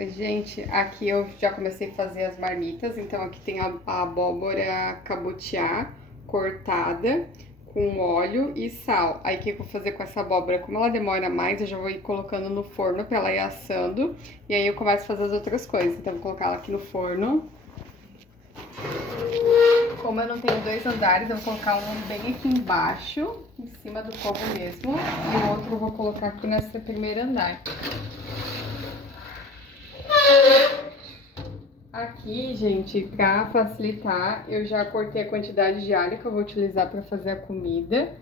Gente, aqui eu já comecei a fazer as marmitas, então aqui tem a abóbora cabotiá cortada com óleo e sal. Aí o que eu vou fazer com essa abóbora? Como ela demora mais, eu já vou ir colocando no forno pra ela ir assando. E aí eu começo a fazer as outras coisas. Então eu vou colocar ela aqui no forno. Como eu não tenho 2 andares, eu vou colocar um bem aqui embaixo, em cima do fogo mesmo. E o outro eu vou colocar aqui nesse primeiro andar. Aqui, gente, pra facilitar, eu já cortei a quantidade de alho que eu vou utilizar para fazer a comida.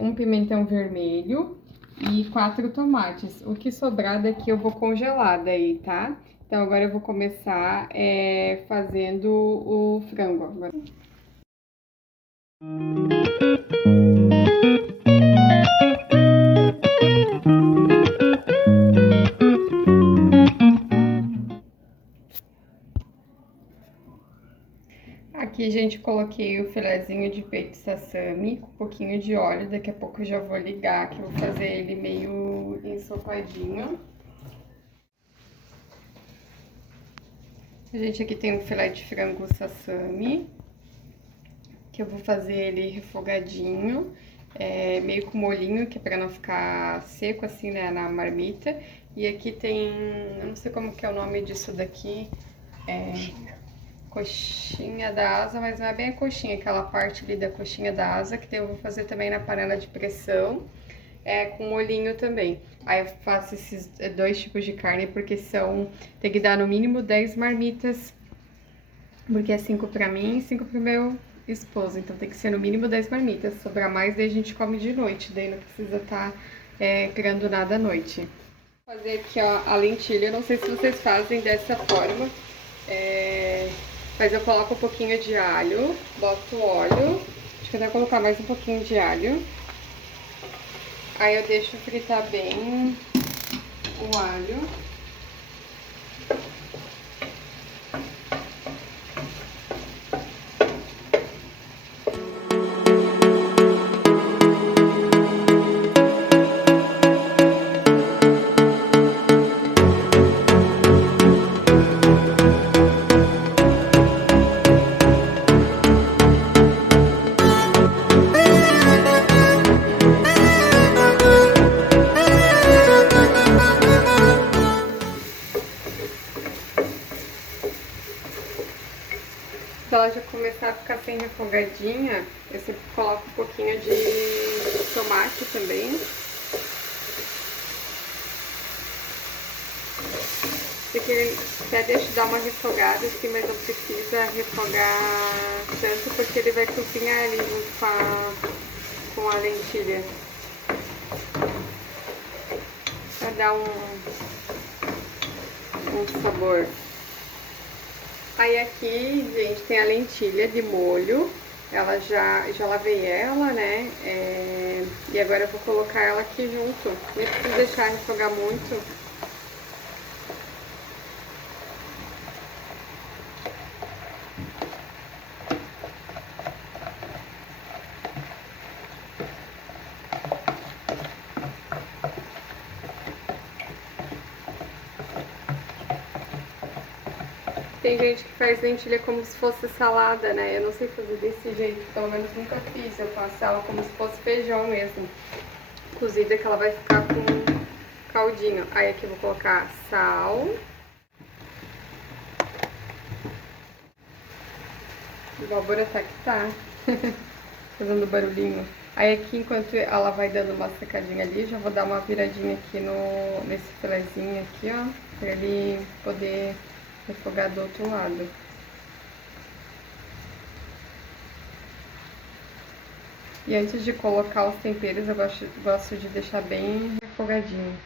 Um pimentão vermelho e 4 tomates. O que sobrar daqui eu vou congelar daí, tá? Então agora eu vou começar fazendo o frango. Agora. Aqui, gente, coloquei o filezinho de peito sassami com um pouquinho de óleo. Daqui a pouco eu já vou ligar, que eu vou fazer ele meio ensopadinho. Gente, aqui tem um filé de frango sassami, que eu vou fazer ele refogadinho, meio com molhinho, que é pra não ficar seco assim, né, na marmita. E aqui tem, eu não sei como que é o nome disso daqui, coxinha da asa, mas não é bem a coxinha, aquela parte ali da coxinha da asa, que eu vou fazer também na panela de pressão, com molhinho também. Aí eu faço esses 2 tipos de carne, porque tem que dar no mínimo 10 marmitas, porque é 5 pra mim e 5 pro meu esposo, então tem que ser no mínimo 10 marmitas. Se sobrar mais, daí a gente come de noite, daí não precisa estar criando nada à noite. Vou fazer aqui, ó, a lentilha, não sei se vocês fazem dessa forma, mas eu coloco um pouquinho de alho, boto óleo, acho que eu vou colocar mais um pouquinho de alho. Aí eu deixo fritar bem o alho. Se ela já começar a ficar sem refogadinha, eu sempre coloco um pouquinho de tomate também. Porque até deixa dar uma refogada assim, mas não precisa refogar tanto, porque ele vai cozinhar ali junto com a lentilha. Pra dar um sabor. Aí aqui, gente, tem a lentilha de molho. Ela já lavei ela, né? E agora eu vou colocar ela aqui junto. Nem preciso deixar refogar muito. Tem gente que faz lentilha como se fosse salada, né? Eu não sei fazer desse jeito, pelo menos nunca fiz. Eu faço ela como se fosse feijão mesmo. Cozida, que ela vai ficar com caldinho. Aí aqui eu vou colocar sal. A abóbora tá que tá. Fazendo barulhinho. Aí aqui, enquanto ela vai dando uma secadinha ali, já vou dar uma viradinha aqui nesse filezinho aqui, ó. Pra ele poder refogar do outro lado. E antes de colocar os temperos, eu gosto de deixar bem refogadinho.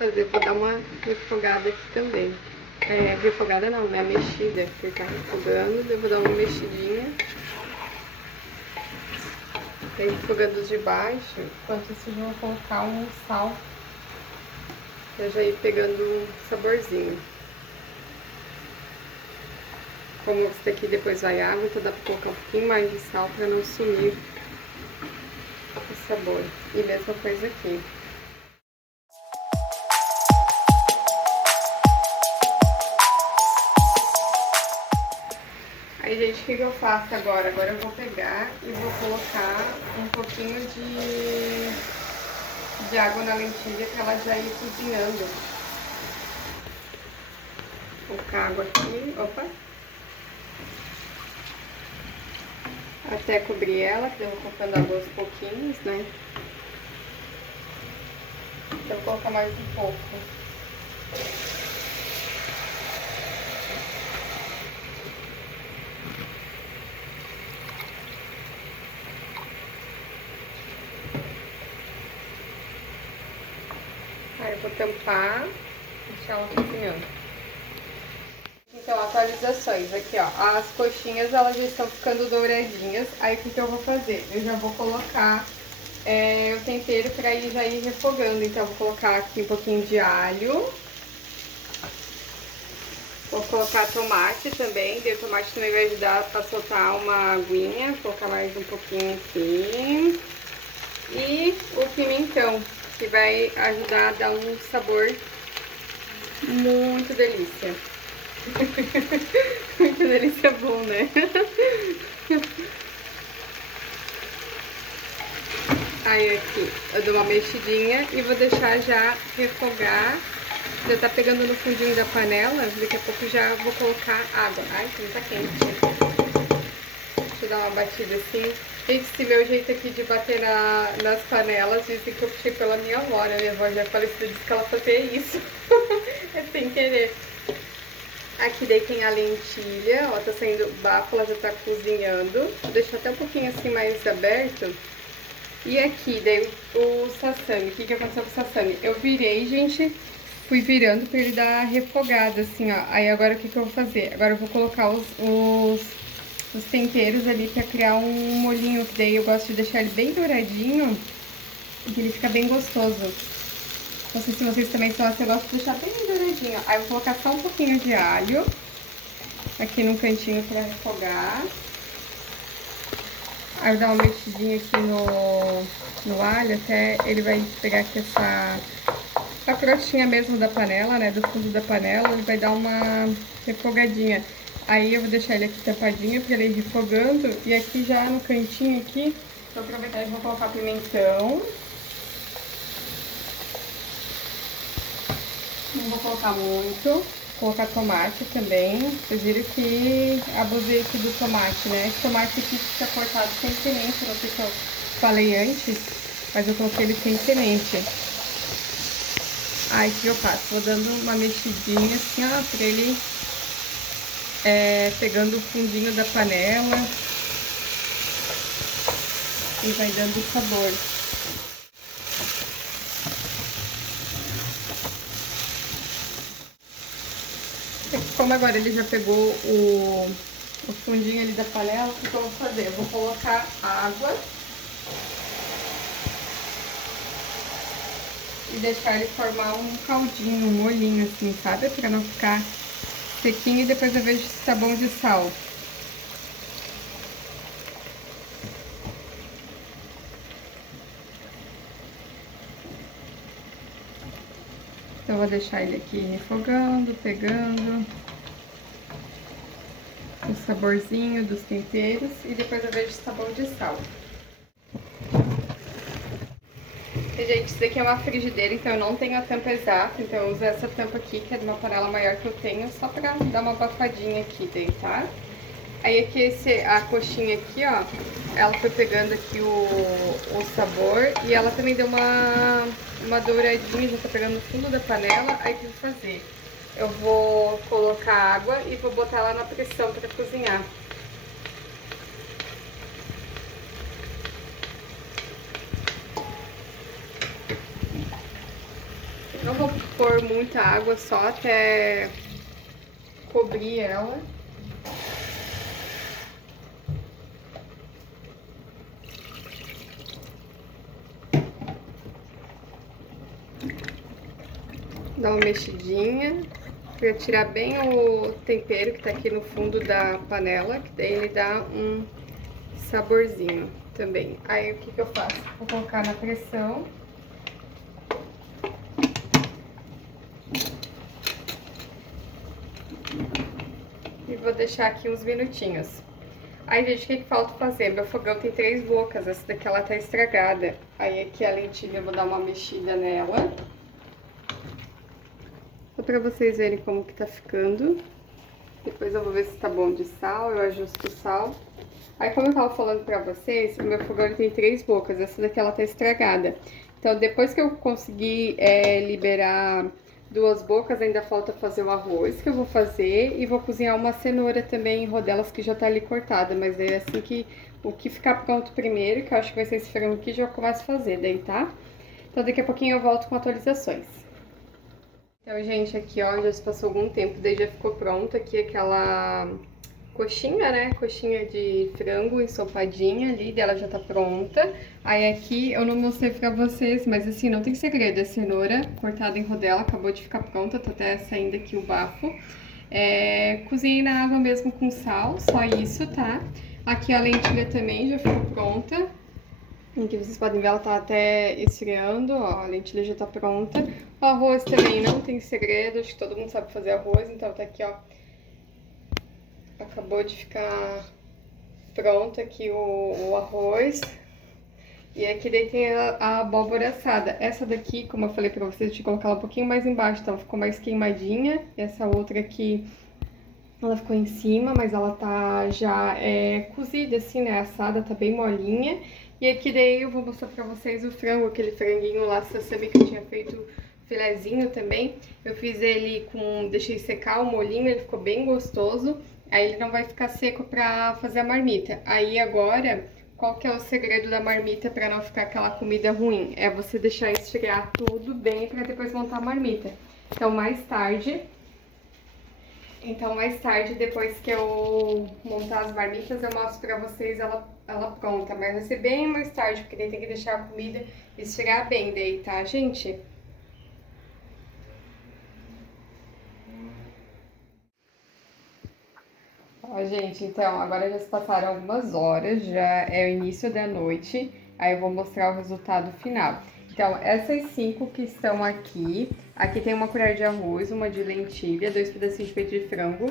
Vou dar uma refogada aqui também. Refogada não, né? Mexida, porque tá refogando, eu vou dar uma mexidinha. Aí refogando os de baixo, enquanto isso eu vou colocar um sal. Pra já ir pegando um saborzinho. Como esse daqui depois vai água, então dá pra colocar um pouquinho mais de sal pra não sumir o sabor. E mesma coisa aqui. Aí, gente, o que eu faço agora? Agora eu vou pegar e vou colocar um pouquinho de água na lentilha pra ela já ir cozinhando. Vou colocar água aqui, opa. Até cobrir ela, que eu vou colocando água aos pouquinhos, né? Eu vou colocar mais um pouco. Aí eu vou tampar e deixar ela cozinhando. Então, atualizações aqui, ó. As coxinhas, elas já estão ficando douradinhas. Aí, o que eu vou fazer? Eu já vou colocar o tempero pra já ir refogando. Então, eu vou colocar aqui um pouquinho de alho. Vou colocar tomate também. O tomate também vai ajudar pra soltar uma aguinha. Vou colocar mais um pouquinho aqui. E o pimentão, que vai ajudar a dar um sabor muito delícia. Muito delícia, bom, né? Aí aqui eu dou uma mexidinha e vou deixar já refogar. Já tá pegando no fundinho da panela, daqui a pouco já vou colocar água. Ai, que não tá quente. Deixa eu dar uma batida assim. Gente, esse meu jeito aqui de bater nas panelas, dizem que eu puxei pela minha avó, né? Minha avó já falecida, disse que ela fazia isso. É sem querer. Aqui daí tem a lentilha, ó, tá saindo bafo, ela já tá cozinhando. Vou deixar até um pouquinho assim mais aberto. E aqui daí o sassami, o que aconteceu com o sassami? Eu virei, gente, fui virando pra ele dar refogada, assim, ó. Aí agora o que eu vou fazer? Agora eu vou colocar os temperos ali pra criar um molhinho, que daí eu gosto de deixar ele bem douradinho, que ele fica bem gostoso. Não sei se vocês também são assim, eu gosto de deixar bem douradinho. Aí eu vou colocar só um pouquinho de alho aqui no cantinho pra refogar. Aí eu dar uma mexidinha aqui no alho até ele vai pegar aqui essa crostinha mesmo da panela, né? Do fundo da panela, ele vai dar uma refogadinha. Aí eu vou deixar ele aqui tampadinho pra ele ir refogando. E aqui já no cantinho aqui, vou aproveitar e vou colocar pimentão. Não vou colocar muito. Vou colocar tomate também. Vocês viram que abusei aqui do tomate, né? Esse tomate aqui fica cortado sem semente. Não sei se eu falei antes, mas eu coloquei ele sem semente. Aí o que eu faço? Vou dando uma mexidinha assim, ó, pra ele pegando o fundinho da panela e vai dando sabor. Como agora ele já pegou o fundinho ali da panela, o que eu vou fazer? Eu vou colocar água e deixar ele formar um caldinho, um molhinho assim, sabe? Pra não ficar sequinho e depois eu vejo se tá bom de sal. Então eu vou deixar ele aqui refogando, pegando o saborzinho dos temperos e depois eu vejo se tá bom de sal. E, gente, isso daqui é uma frigideira, então eu não tenho a tampa exata, então eu uso essa tampa aqui, que é de uma panela maior que eu tenho, só pra dar uma abafadinha aqui dentro, tá? Aí aqui a coxinha aqui, ó, ela foi pegando aqui o sabor e ela também deu uma douradinha, já tá pegando no fundo da panela. Aí o que eu vou fazer? Eu vou colocar água e vou botar ela na pressão pra cozinhar. Não vou pôr muita água, só até cobrir ela. Dá uma mexidinha para tirar bem o tempero que tá aqui no fundo da panela, que daí ele dá um saborzinho também. Aí o que que eu faço? Vou colocar na pressão. E vou deixar aqui uns minutinhos. Aí, gente, o que que falta fazer? Meu fogão tem 3 bocas, essa daqui ela tá estragada. Aí aqui a lentilha eu vou dar uma mexida nela. Só pra vocês verem como que tá ficando. Depois eu vou ver se tá bom de sal, eu ajusto o sal. Aí, como eu tava falando pra vocês, o meu fogão tem 3 bocas, essa daqui ela tá estragada. Então, depois que eu conseguir liberar 2 bocas, ainda falta fazer o arroz que eu vou fazer e vou cozinhar uma cenoura também em rodelas que já tá ali cortada, mas daí assim que o que ficar pronto primeiro, que eu acho que vai ser esse frango aqui, já começo a fazer daí, tá? Então daqui a pouquinho eu volto com atualizações. Então, gente, aqui ó, já se passou algum tempo, daí já ficou pronto aqui aquela coxinha, né? Coxinha de frango ensopadinha ali, dela já tá pronta. Aí aqui eu não mostrei pra vocês, mas assim, não tem segredo. A cenoura cortada em rodela acabou de ficar pronta, tá até saindo aqui o bafo. Cozinhei na água mesmo com sal, só isso, tá? Aqui a lentilha também já ficou pronta. Aqui vocês podem ver, ela tá até esfriando, ó, a lentilha já tá pronta. O arroz também não tem segredo, acho que todo mundo sabe fazer arroz, então tá aqui, ó. Acabou de ficar pronto aqui o arroz. E aqui daí tem a abóbora assada. Essa daqui, como eu falei pra vocês, eu tinha que colocar ela um pouquinho mais embaixo, então ela ficou mais queimadinha. Essa outra aqui, ela ficou em cima, mas ela tá já cozida assim, né, assada, tá bem molinha. E aqui daí eu vou mostrar pra vocês o frango, aquele franguinho lá, você sabe que eu tinha feito filezinho também. Eu fiz ele deixei secar o molhinho, ele ficou bem gostoso. Aí ele não vai ficar seco pra fazer a marmita. Aí agora, qual que é o segredo da marmita pra não ficar aquela comida ruim? É você deixar esfriar tudo bem pra depois montar a marmita. Então mais tarde, depois que eu montar as marmitas, eu mostro pra vocês ela pronta. Mas vai ser bem mais tarde, porque daí tem que deixar a comida esfriar bem daí, tá, gente? Ó, gente, então, agora já se passaram algumas horas, já é o início da noite, aí eu vou mostrar o resultado final. Então, essas 5 que estão aqui tem uma colher de arroz, uma de lentilha, 2 pedacinhos de peito de frango,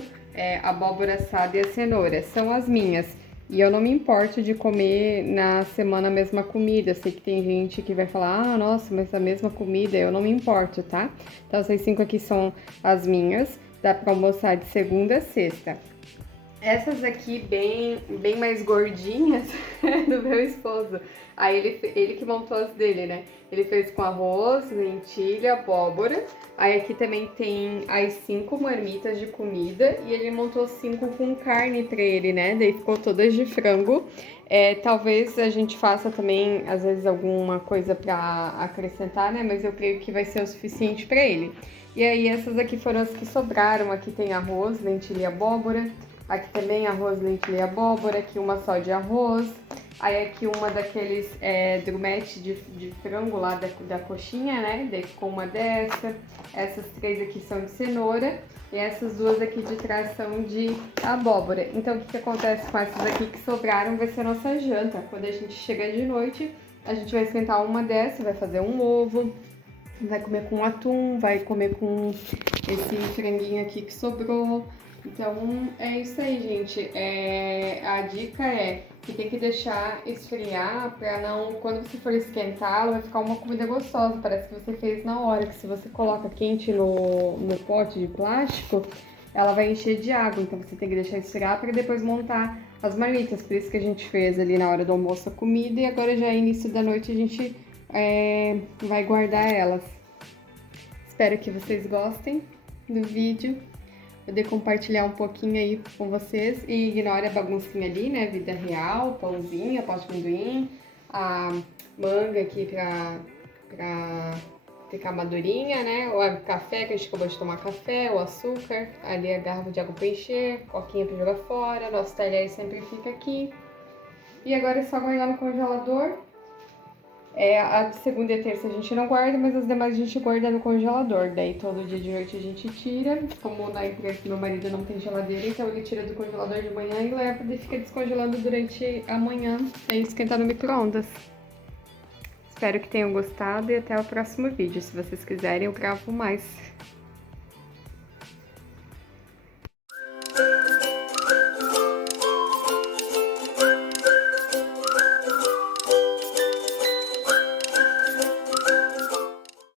abóbora assada e a cenoura, são as minhas. E eu não me importo de comer na semana a mesma comida, eu sei que tem gente que vai falar, ah, nossa, mas a mesma comida, eu não me importo, tá? Então, essas 5 aqui são as minhas, dá pra almoçar de segunda a sexta. Essas aqui bem mais gordinhas do meu esposo. Aí ele que montou as dele, né? Ele fez com arroz, lentilha, abóbora. Aí aqui também tem as 5 marmitas de comida e ele montou 5 com carne pra ele, né? Daí ficou todas de frango. Talvez a gente faça também, às vezes, alguma coisa pra acrescentar, né? Mas eu creio que vai ser o suficiente pra ele. E aí essas aqui foram as que sobraram. Aqui tem arroz, lentilha e abóbora. Aqui também arroz, lentilha e abóbora, aqui uma só de arroz. Aí aqui uma daqueles drumete de frango lá da coxinha, né? Daí ficou uma dessa. Essas 3 aqui são de cenoura. E essas 2 aqui de trás são de abóbora. Então o que acontece com essas aqui que sobraram vai ser a nossa janta. Quando a gente chegar de noite, a gente vai esquentar uma dessa, vai fazer um ovo. Vai comer com atum, vai comer com esse franguinho aqui que sobrou. Então, é isso aí, gente. A dica é que tem que deixar esfriar pra não... Quando você for esquentar, ela vai ficar uma comida gostosa. Parece que você fez na hora, que se você coloca quente no pote de plástico, ela vai encher de água. Então, você tem que deixar esfriar para depois montar as marmitas. Por isso que a gente fez ali na hora do almoço a comida e agora já é início da noite a gente vai guardar elas. Espero que vocês gostem do vídeo. Poder compartilhar um pouquinho aí com vocês e ignore a baguncinha ali, né? Vida real, pãozinho, pó de amendoim, a manga aqui pra ficar madurinha, né? O café, que a gente acabou de tomar café, o açúcar, ali a garrafa de água pra encher, coquinha pra jogar fora, nosso talher sempre fica aqui. E agora é só guardar no congelador A de segunda e a terça a gente não guarda, mas as demais a gente guarda no congelador. Daí todo dia de noite a gente tira. Como na empresa do meu marido não tem geladeira, então ele tira do congelador de manhã e leva e fica descongelando durante a manhã e esquentar no micro-ondas. Espero que tenham gostado e até o próximo vídeo. Se vocês quiserem, eu gravo mais.